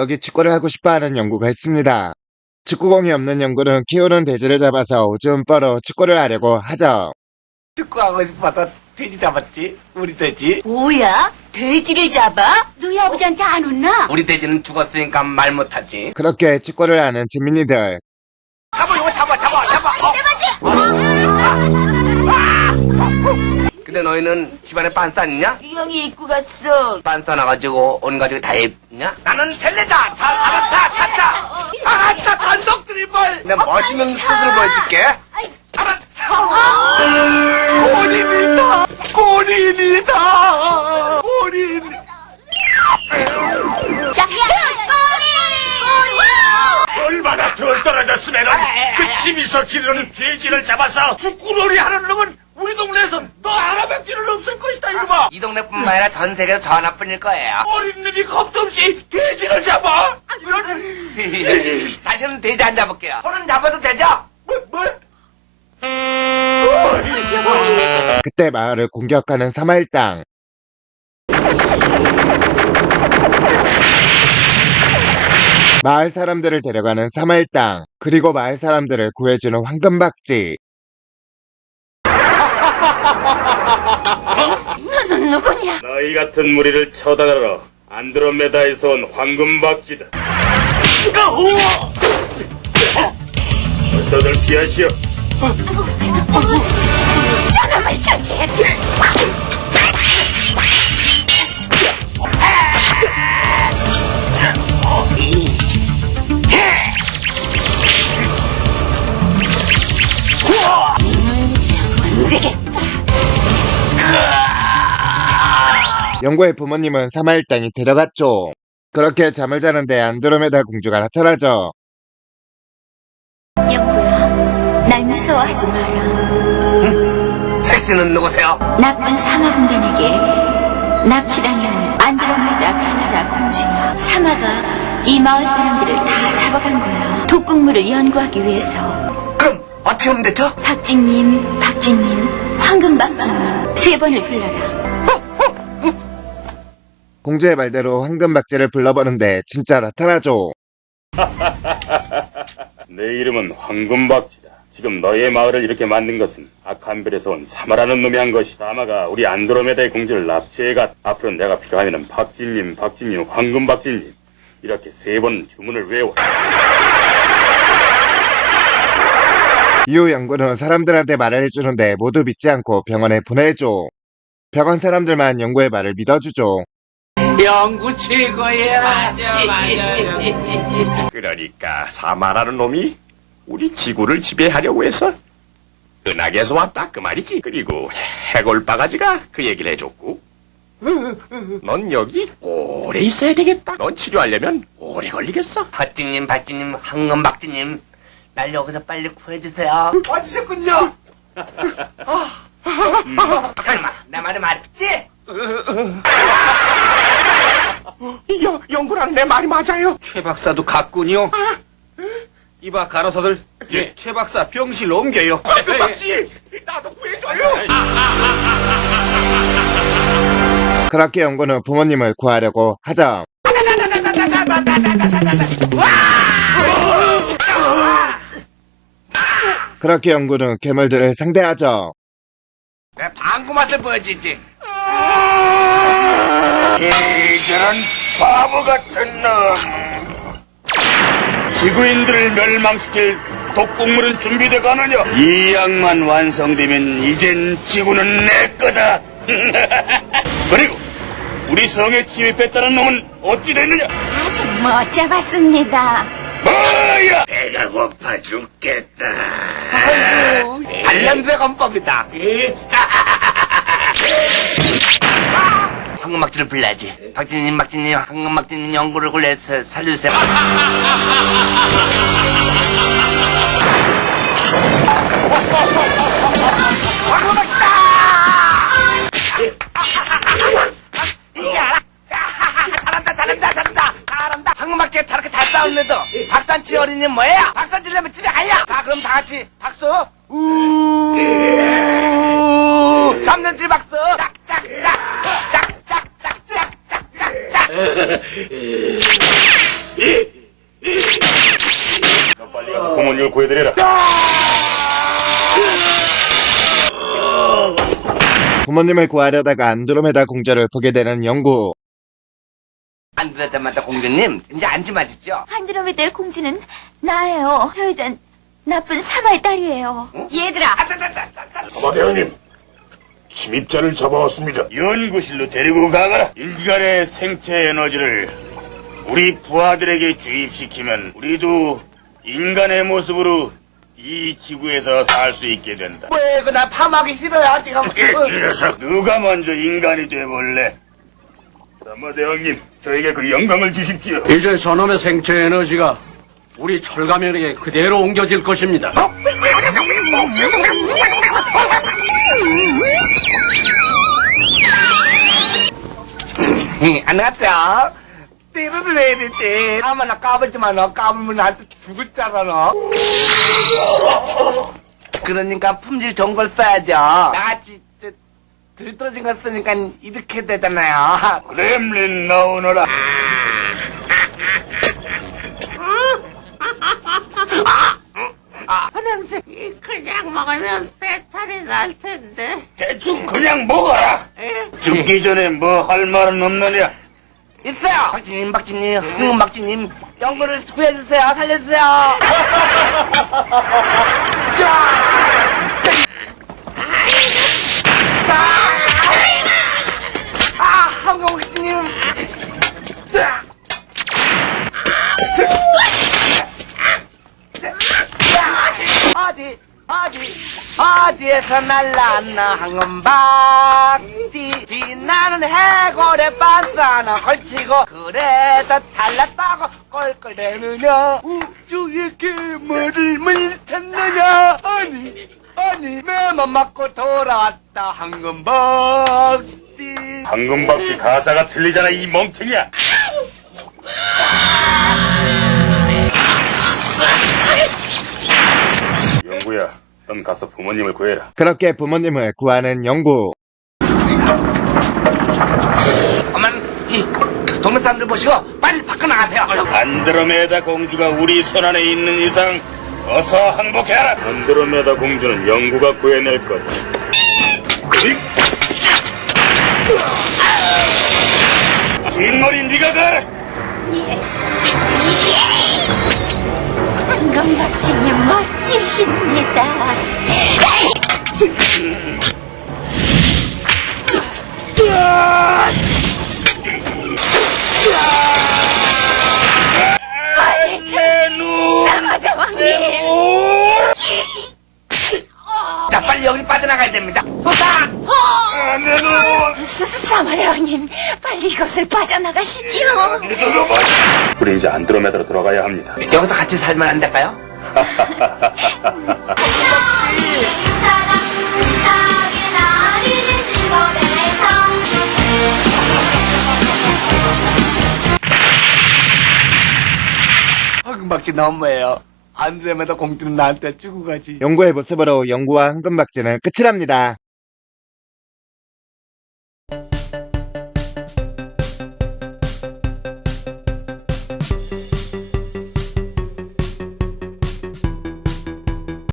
여기 축구를 하고 싶어하는 연구가 있습니다. 축구공이 없는 연구는 키우는 돼지를 잡아서 오줌 뻐러 축구를 하려고 하죠. 축구하고 싶어서 돼지 잡았지? 우리 돼지? 뭐야? 돼지를 잡아? 너희 아버지한테 안 혼나? 우리 돼지는 죽었으니까 말 못하지. 그렇게 축구를 하는 지민이들. 잡아, 이거 잡아, 잡아, 잡아. 어. 근데 너희는 집안에? 이 형이 입고 갔어. 빤스 나가지고 온 가족이 다 입냐? 나는 셀레다! 다 알았다! 찾다! 알았다! 단독 드리블! 내가 멋있는 수술을 보여줄게. 알았어! 골입니다! 골입니다! 골입! 야, 꼬리! 얼마나 더 떨어졌으면 그 집에서 기르는 돼지를 잡아서 축구놀이 하는 놈은 하나밖에는 없을 것이다 이놈아 이 동네뿐만 아니라 전 세계에서 저 하나뿐일 거예요. 어린 놈이 겁도 없이 돼지를 잡아 이런 다시는 돼지 안 잡을게요. 손은 잡아도 되죠? 뭐, 뭐? 그때 마을을 공격하는 사마일당. 마을 사람들을 데려가는 사마일당. 그리고 마을 사람들을 구해주는 황금박쥐. 너는 누구냐? 너희 같은 무리를 처단하러 안드로메다에서 온 황금박쥐다. 어서들 피하시오. 저놈을 처치했 영고의 부모님은 사마일당이 데려갔죠. 그렇게 잠을 자는데 안드로메다 공주가 나타나죠. 영구야, 날 무서워하지 마라. 택시는 누구세요? 나쁜 사마군단에게 납치당한 안드로메다 칼라라 공주야. 사마가 이 마을 사람들을 다 잡아간 거야. 독극물을 연구하기 위해서. 그럼 어떻게 하면 되죠? 박쥐님, 박쥐님, 황금박쥐님 세 번을 불러라. 공주의 말대로 황금박쥐를 불러보는데 진짜 나타나죠. 내 이름은 황금박쥐다 지금 너의 마을을 이렇게 만든 것은 별에서 온 사마라는 놈이 한 것이다 사마가 우리 안드로메다의 공주를 납치해갔 앞으로 내가 필요하면 박질님 박질님 황금박질님 이렇게 세 번 주문을 외워 이후 연구는 사람들한테 말을 해주는데 모두 믿지 않고 병원에 보내줘. 병원 사람들만 연구의 말을 믿어주죠. 영구 최고야. 맞아, 맞아. 그러니까 사마라는 놈이 우리 지구를 지배하려고 해서 은하계에서 왔다 그 말이지. 그리고 해골 바가지가 그 얘기를 해줬고. 넌 여기 오래 있어야 되겠다. 넌 치료하려면 오래 걸리겠어. 박쥐님, 박쥐님, 황금박쥐님, 날 여기서 빨리 구해주세요. 와주셨군요. 설마 내 말이 맞지? 여, 영구랑 내 말이 맞아요. 최 박사도 갔군요. 이봐, 가로사들. 예. 최 박사 병실 옮겨요. 그 박쥐 나도 구해줘요. 그렇게 연구는 부모님을 구하려고 하죠. 그렇게 연구는 괴물들을 상대하죠. 내 방구 맛을 보여주지. 이저런 바보 같은 놈. 지구인들을 멸망시킬 독곡물은 준비돼 가느냐? 이 약만 완성되면 이젠 지구는 내 거다. 그리고 우리 성에 침입했다는 놈은 어찌 됐느냐? 아직 못 잡았습니다. 뭐야? 배가 고파 죽겠다. 단련세 건법이다. 황금박쥐를 불러야지. 박쥐님, 박쥐님, 황금박쥐님 연구를 굴려서 살려주세요. 황금박쥐가 저렇게 잘 싸우는데도 박산치 어린이 뭐예요? 박산치려면 집에 가야. 자, 그럼 다 같이 박수. 우. 삼년치 박수. 짝짝짝. 짝짝짝짝짝짝짝. 너 빨리 가서 부모님을 구해드려라. 부모님을 구하려다가 안드로메다 공주를 보게 되는 영구. 안드레다마다 공주님, 이제 앉으마시죠. 안드로메다의 공주는 나예요. 저 여잔 나쁜 사마의 딸이에요. 얘들아, 사마대왕님, 침입자를 잡아왔습니다. 연구실로 데리고 가거라. 인간의 생체 에너지를 우리 부하들에게 주입시키면 우리도 인간의 모습으로 이 지구에서 살 수 있게 된다. 왜, 그나 파마하기 싫어요. 지금. 이 녀석, 누가 먼저 인간이 돼볼래? 사마대왕님, 저에게 그 영광을 주십시오. 이제 저놈의 생체 에너지가 우리 철가면에게 그대로 옮겨질 것입니다. 안녕하세 요. 띠르르 레이디 아마 나 까불지만 너 까불면 나한테 죽었잖아 너. 그러니까 품질 좋은 걸 써야죠. 나같이 저, 들떨어진 걸 쓰니까 이렇게 되잖아요. 그렘린 나오너라. 냄새. 그냥 먹으면 배탈이 날 텐데. 대충 그냥 먹어라. 죽기 전에 뭐 할 말은 없느냐? 있어요. 박진님, 박진님, 흥 박진님, 연구를 구해주세요. 살려주세요. 아, 황금 박진님. 어디, 어디, 어디에서 날랐나 황금박지 빛나는 해골에 반스 하나 걸치고 그래도 달랐다고 껄껄대느냐. 우주의 괴물을 물탔느냐. 아니 아니 매만 맞고 돌아왔다 황금박지 황금박쥐 가사가 틀리잖아 이 멍청이야. 영구야, 넌 가서 부모님을 구해라. 그렇게 부모님을 구하는 영구. 어만 이 동네 사람들 보시고 빨리 밖으로 나가세요 안드로메다 공주가 우리 손안에 있는 이상 어서 항복해라. 안드로메다 공주는 영구가 구해낼 거다. 뒷머리 네가 가라. 황 금박쥐님 멋지십니다. 사마 사마대왕님, 빨리 이것을 빠져나가시지요. 우리 이제 안드로메다로 돌아가야 합니다. 여기서 같이 살면 안 될까요? 황금박쥐 너무해요 안드레메다 공주는 나한테 주고 가지 영구의 모습으로 영구와 황금박쥐는 끝이 납니다.